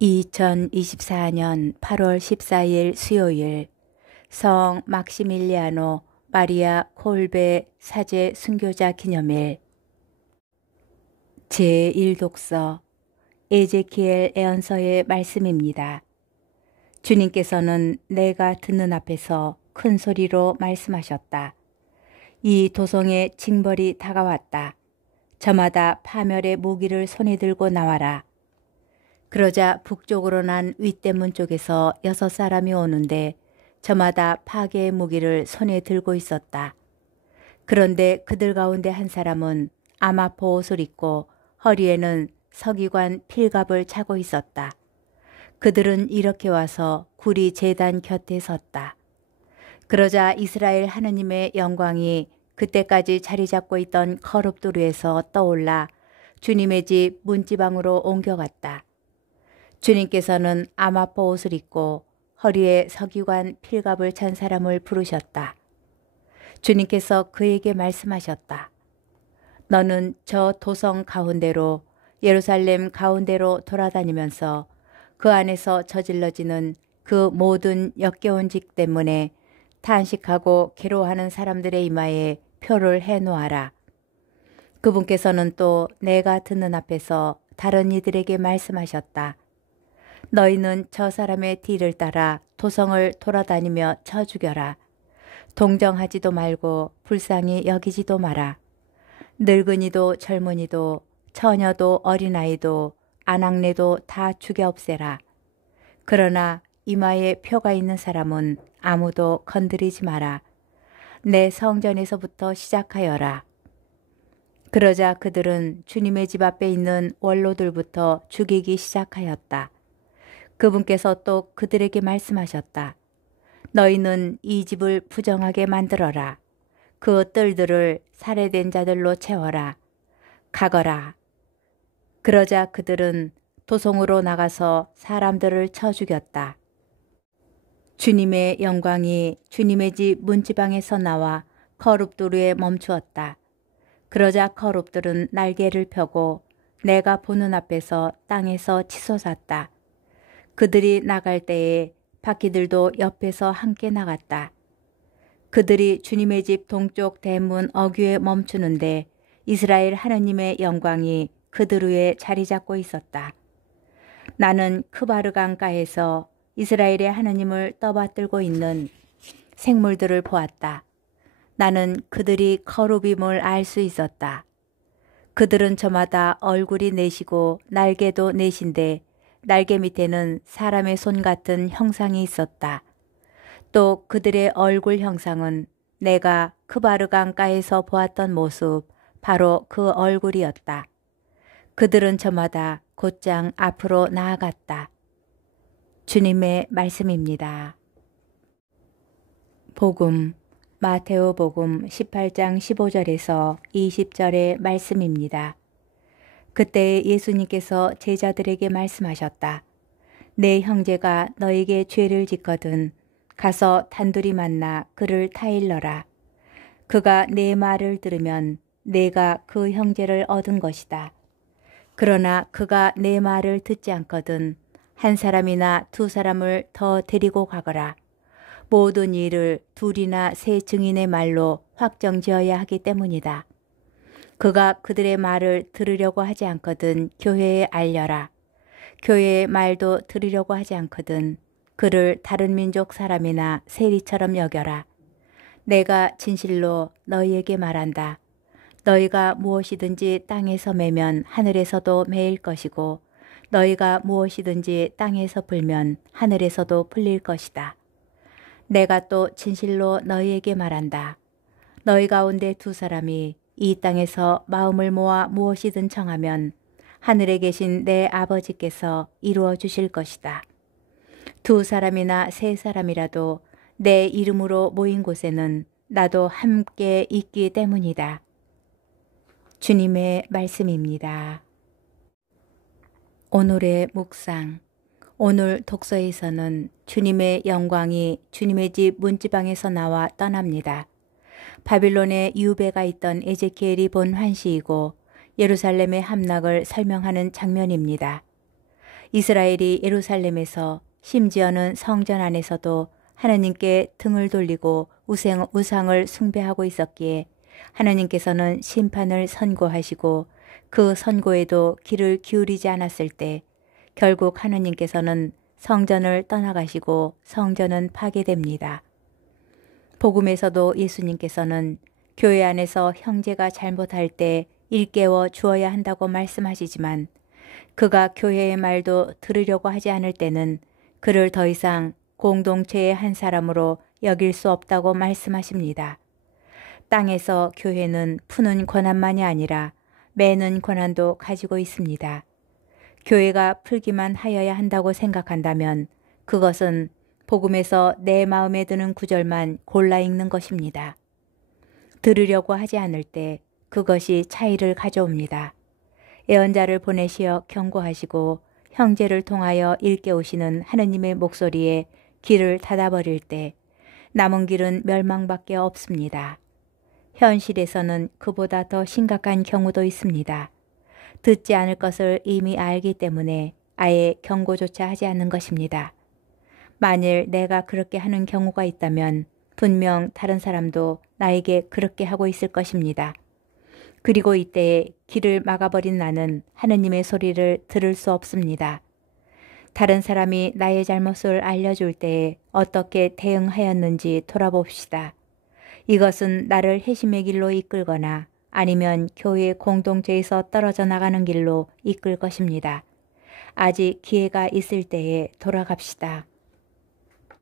2024년 8월 14일 수요일 성 막시밀리아노 마리아 콜베 사제 순교자 기념일 제1독서 에제키엘 예언서의 말씀입니다. 주님께서는 내가 듣는 앞에서 큰 소리로 말씀하셨다. 이 도성의 징벌이 다가왔다. 저마다 파멸의 무기를 손에 들고 나와라. 그러자 북쪽으로 난 윗대문 쪽에서 6사람이 오는데 저마다 파괴의 무기를 손에 들고 있었다. 그런데 그들 가운데 한 사람은 아마포 옷을 입고 허리에는 서기관 필갑을 차고 있었다. 그들은 이렇게 와서 구리 제단 곁에 섰다. 그러자 이스라엘 하느님의 영광이 그때까지 자리 잡고 있던 거룩도루에서 떠올라 주님의 집 문지방으로 옮겨갔다. 주님께서는 아마포 옷을 입고 허리에 서기관 필갑을 찬 사람을 부르셨다. 주님께서 그에게 말씀하셨다. 너는 저 도성 가운데로 예루살렘 가운데로 돌아다니면서 그 안에서 저질러지는 그 모든 역겨운 짓 때문에 탄식하고 괴로워하는 사람들의 이마에 표를 해놓아라. 그분께서는 또 내가 듣는 앞에서 다른 이들에게 말씀하셨다. 너희는 저 사람의 뒤를 따라 도성을 돌아다니며 쳐 죽여라. 동정하지도 말고 불쌍히 여기지도 마라. 늙은이도 젊은이도 처녀도 어린아이도 아낙네도 다 죽여 없애라. 그러나 이마에 표가 있는 사람은 아무도 건드리지 마라. 내 성전에서부터 시작하여라. 그러자 그들은 주님의 집 앞에 있는 원로들부터 죽이기 시작하였다. 그분께서 또 그들에게 말씀하셨다. 너희는 이 집을 부정하게 만들어라. 그 뜰들을 살해된 자들로 채워라. 가거라. 그러자 그들은 도성으로 나가서 사람들을 쳐 죽였다. 주님의 영광이 주님의 집 문지방에서 나와 거룹도루에 멈추었다. 그러자 거룹들은 날개를 펴고 내가 보는 앞에서 땅에서 치솟았다. 그들이 나갈 때에 바퀴들도 옆에서 함께 나갔다. 그들이 주님의 집 동쪽 대문 어귀에 멈추는데 이스라엘 하느님의 영광이 그들 위에 자리 잡고 있었다. 나는 크바르 강가에서 이스라엘의 하느님을 떠받들고 있는 생물들을 보았다. 나는 그들이 거룩임을 알 수 있었다. 그들은 저마다 얼굴이 내시고 날개도 내신데 날개 밑에는 사람의 손 같은 형상이 있었다. 또 그들의 얼굴 형상은 내가 크바르 강가에서 보았던 모습, 바로 그 얼굴이었다. 그들은 저마다 곧장 앞으로 나아갔다. 주님의 말씀입니다. 복음, 마테오 복음 18장 15절에서 20절의 말씀입니다. 그때 예수님께서 제자들에게 말씀하셨다. 내 형제가 너에게 죄를 짓거든 가서 단둘이 만나 그를 타일러라. 그가 내 말을 들으면 내가 그 형제를 얻은 것이다. 그러나 그가 내 말을 듣지 않거든 한 사람이나 두 사람을 더 데리고 가거라. 모든 일을 둘이나 세 증인의 말로 확정지어야 하기 때문이다. 그가 그들의 말을 들으려고 하지 않거든 교회에 알려라. 교회의 말도 들으려고 하지 않거든 그를 다른 민족 사람이나 세리처럼 여겨라. 내가 진실로 너희에게 말한다. 너희가 무엇이든지 땅에서 매면 하늘에서도 매일 것이고 너희가 무엇이든지 땅에서 풀면 하늘에서도 풀릴 것이다. 내가 또 진실로 너희에게 말한다. 너희 가운데 두 사람이 이 땅에서 마음을 모아 무엇이든 청하면 하늘에 계신 내 아버지께서 이루어 주실 것이다. 두 사람이나 세 사람이라도 내 이름으로 모인 곳에는 나도 함께 있기 때문이다. 주님의 말씀입니다. 오늘의 묵상. 오늘 독서에서는 주님의 영광이 주님의 집 문지방에서 나와 떠납니다. 바빌론에 유배가 있던 에제키엘이 본 환시이고 예루살렘의 함락을 설명하는 장면입니다. 이스라엘이 예루살렘에서 심지어는 성전 안에서도 하나님께 등을 돌리고 우상을 숭배하고 있었기에 하나님께서는 심판을 선고하시고 그 선고에도 귀를 기울이지 않았을 때 결국 하나님께서는 성전을 떠나가시고 성전은 파괴됩니다. 복음에서도 예수님께서는 교회 안에서 형제가 잘못할 때 일깨워 주어야 한다고 말씀하시지만 그가 교회의 말도 들으려고 하지 않을 때는 그를 더 이상 공동체의 한 사람으로 여길 수 없다고 말씀하십니다. 땅에서 교회는 푸는 권한만이 아니라 매는 권한도 가지고 있습니다. 교회가 풀기만 하여야 한다고 생각한다면 그것은 복음에서 내 마음에 드는 구절만 골라 읽는 것입니다. 들으려고 하지 않을 때 그것이 차이를 가져옵니다. 예언자를 보내시어 경고하시고 형제를 통하여 일깨우시는 하느님의 목소리에 귀를 닫아버릴 때 남은 길은 멸망밖에 없습니다. 현실에서는 그보다 더 심각한 경우도 있습니다. 듣지 않을 것을 이미 알기 때문에 아예 경고조차 하지 않는 것입니다. 만일 내가 그렇게 하는 경우가 있다면 분명 다른 사람도 나에게 그렇게 하고 있을 것입니다. 그리고 이때에 귀를 막아버린 나는 하느님의 소리를 들을 수 없습니다. 다른 사람이 나의 잘못을 알려줄 때에 어떻게 대응하였는지 돌아봅시다. 이것은 나를 회심의 길로 이끌거나 아니면 교회 공동체에서 떨어져 나가는 길로 이끌 것입니다. 아직 기회가 있을 때에 돌아갑시다.